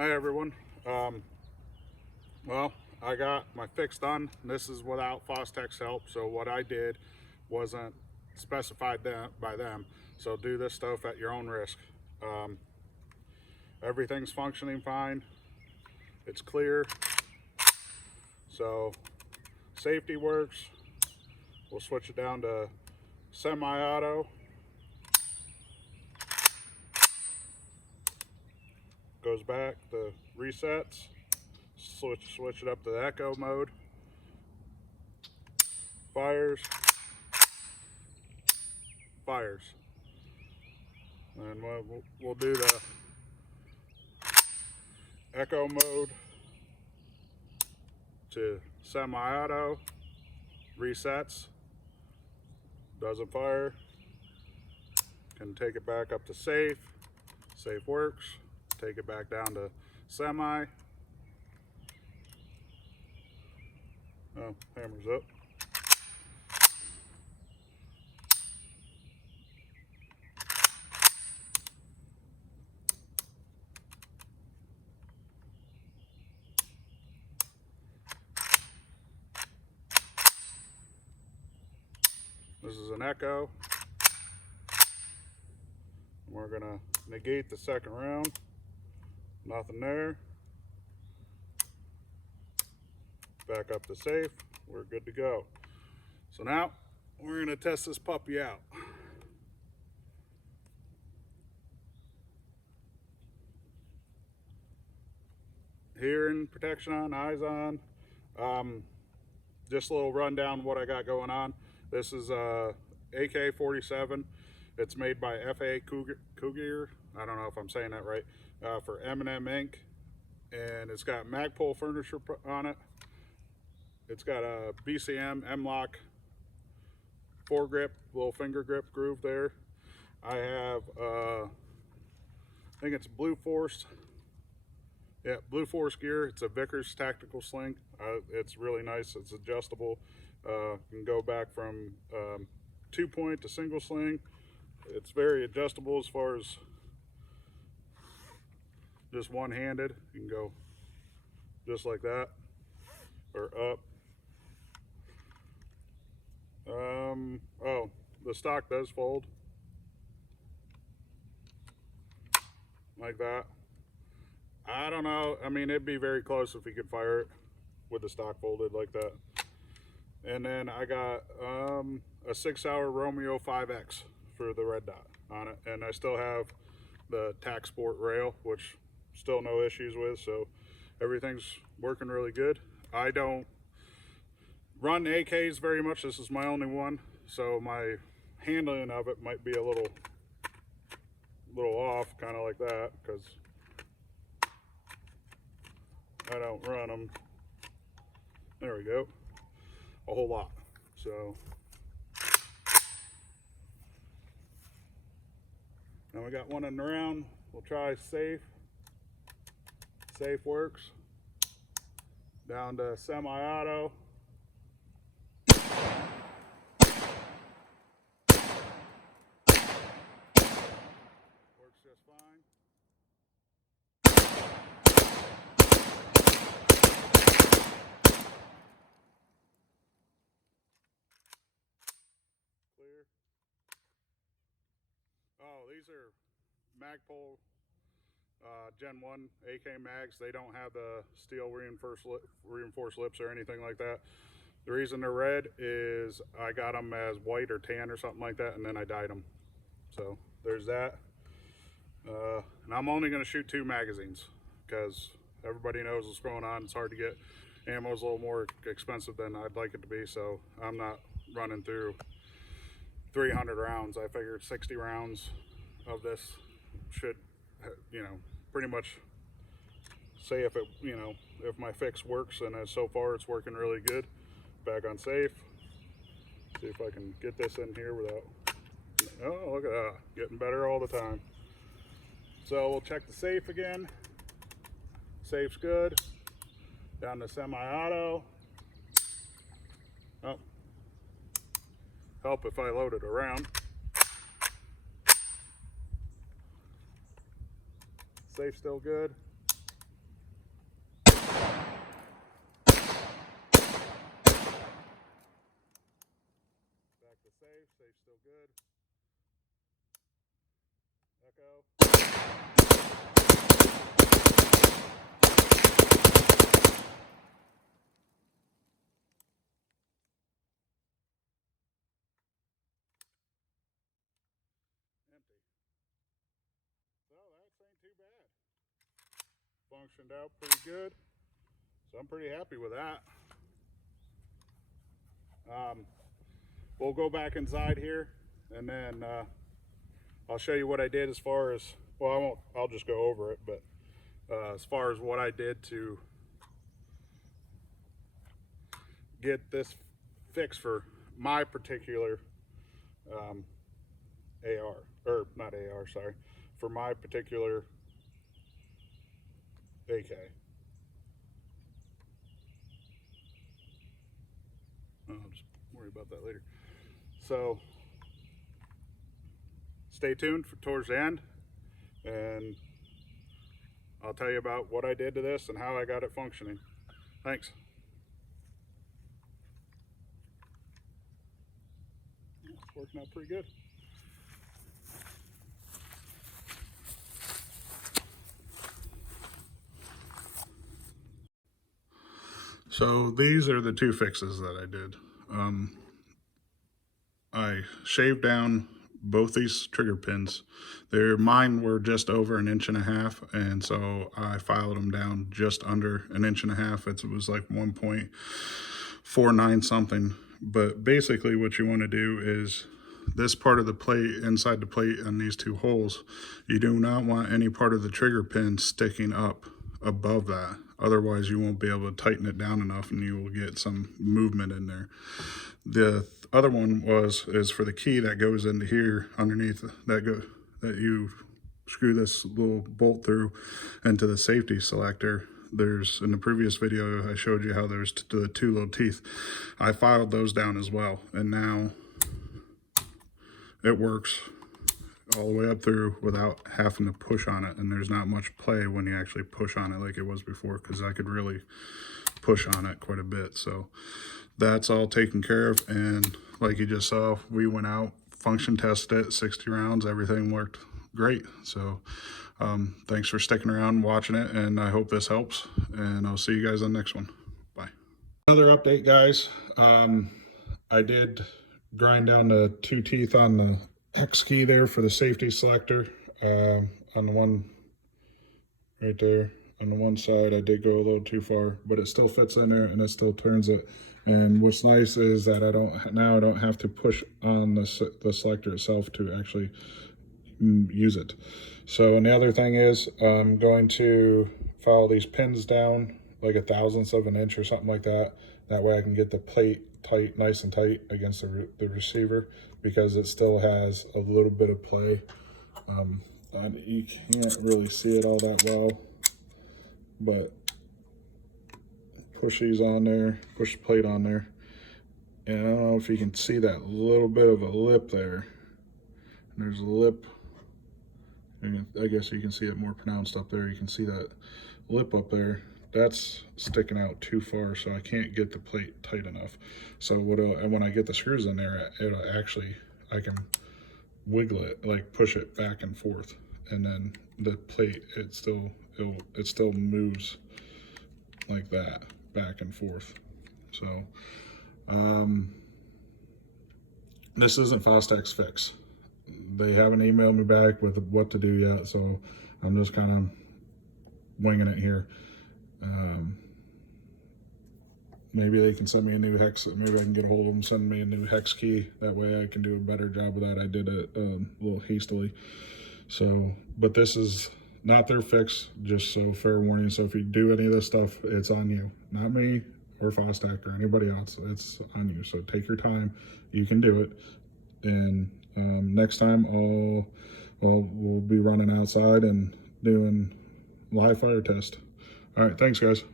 Hi everyone. Well, I got my fix done. This is without Fostech's help, so what I did wasn't specified by them. So do this stuff at your own risk. Everything's functioning fine. It's clear. So safety works. We'll switch it down to semi-auto. Goes back to resets. Switch it up to the echo mode. Fires. And we'll do the echo mode to semi-auto. Resets. Doesn't fire. Can take it back up to safe. Safe works. Take it back down to semi. Oh, hammer's up. This is an echo. We're gonna negate the second round. Nothing there. Back up to safe. We're good to go. So now we're gonna test this puppy out. Hearing protection on, eyes on. Just a little rundown of what I got going on. This is a AK-47. It's made by FA Cougar. I don't know if I'm saying that right. For M&M Inc. And it's got Magpul furniture on it. It's got a BCM M-Lock foregrip, little finger grip groove there. I have, I think it's Blue Force. Yeah, Blue Force gear. It's a Vickers tactical sling. It's really nice. It's adjustable. Can go back from 2-point to single sling. It's very adjustable as far as just one-handed. You can go just like that or up. Oh, the stock does fold like that. I don't know. I mean, it'd be very close if you could fire it with the stock folded like that. And then I got a 6-hour Romeo 5X for the red dot on it. And I still have the TAC Sport rail, which still no issues with. So everything's working really good. I don't run AKs very much. This is my only one. So my handling of it might be a little off, kind of like that, because I don't run them. There we go. A whole lot. So now we got one in the round. We'll try safe. Safe works. Down to semi-auto. Works just fine. Clear. Oh, these are Magpul Gen 1 AK mags. They don't have the steel reinforced lips or anything like that. The reason they're red is I got them as white or tan or something like that, and then I dyed them. So there's that. And I'm only going to shoot 2 magazines because everybody knows what's going on. It's hard to get. Ammo's a little more expensive than I'd like it to be, so I'm not running through 300 rounds. I figured 60 rounds of this should, you know, pretty much say if it, you know, if my fix works, and so far it's working really good. Back on safe. See if I can get this in here without, oh, look at that, getting better all the time. So we'll check the safe again. Safe's good. Down to semi-auto. Oh, help if I load it around. Safe still good. check the safe. Safe's still good. Echo. Empty. So that ain't too bad. Functioned out pretty good. So I'm pretty happy with that. We'll go back inside here and then I'll show you what I did as far as, well, I'll just go over it, but as far as what I did to get this fixed for my particular AR, or not AR, sorry, for my particular AK. I'll just worry about that later. So stay tuned for towards the end, and I'll tell you about what I did to this and how I got it functioning. Thanks. It's working out pretty good. So these are the two fixes that I did. I shaved down both these trigger pins. Mine were just over 1.5 inches, and so I filed them down just under 1.5 inches. It was like 1.49 something. But basically what you want to do is this part of the plate, inside the plate on these two holes, you do not want any part of the trigger pin sticking up above that. Otherwise you won't be able to tighten it down enough and you will get some movement in there. The other one is for the key that goes into here underneath that you screw this little bolt through into the safety selector. There's, in the previous video I showed you how there's the two little teeth. I filed those down as well, and now it works all the way up through without having to push on it, and there's not much play when you actually push on it like it was before, because I could really push on it quite a bit. So that's all taken care of, and like you just saw, we went out, function tested it, 60 rounds, everything worked great. So thanks for sticking around watching it, and I hope this helps, and I'll see you guys on the next one. Bye. Another update, guys. I did grind down the two teeth on the hex key there for the safety selector. On the one right there on the one side, I did go a little too far, but it still fits in there and it still turns it. And what's nice is that I don't have to push on the selector itself to actually use it. So, and the other thing is I'm going to file these pins down like 1/1000th of an inch or something like that. That way I can get the plate tight, nice and tight against the receiver, because it still has a little bit of play. You can't really see it all that well, but push these on there, push the plate on there, and I don't know if you can see that little bit of a lip there. And there's a lip, I guess you can see it more pronounced up there. You can see that lip up there. That's sticking out too far, so I can't get the plate tight enough. So when I get the screws in there, I can wiggle it, like push it back and forth, and then the plate, it still moves like that, back and forth. So this isn't Fostech's fix. They haven't emailed me back with what to do yet, so I'm just kind of winging it here. Maybe they can send me a new hex. Maybe I can get a hold of them, send me a new hex key. That way I can do a better job of that. I did it a little hastily. So, but this is not their fix, just so fair warning. So if you do any of this stuff, it's on you, not me or Fostech or anybody else. It's on you. So take your time. You can do it. And next time we'll be running outside and doing live fire test. All right, thanks guys.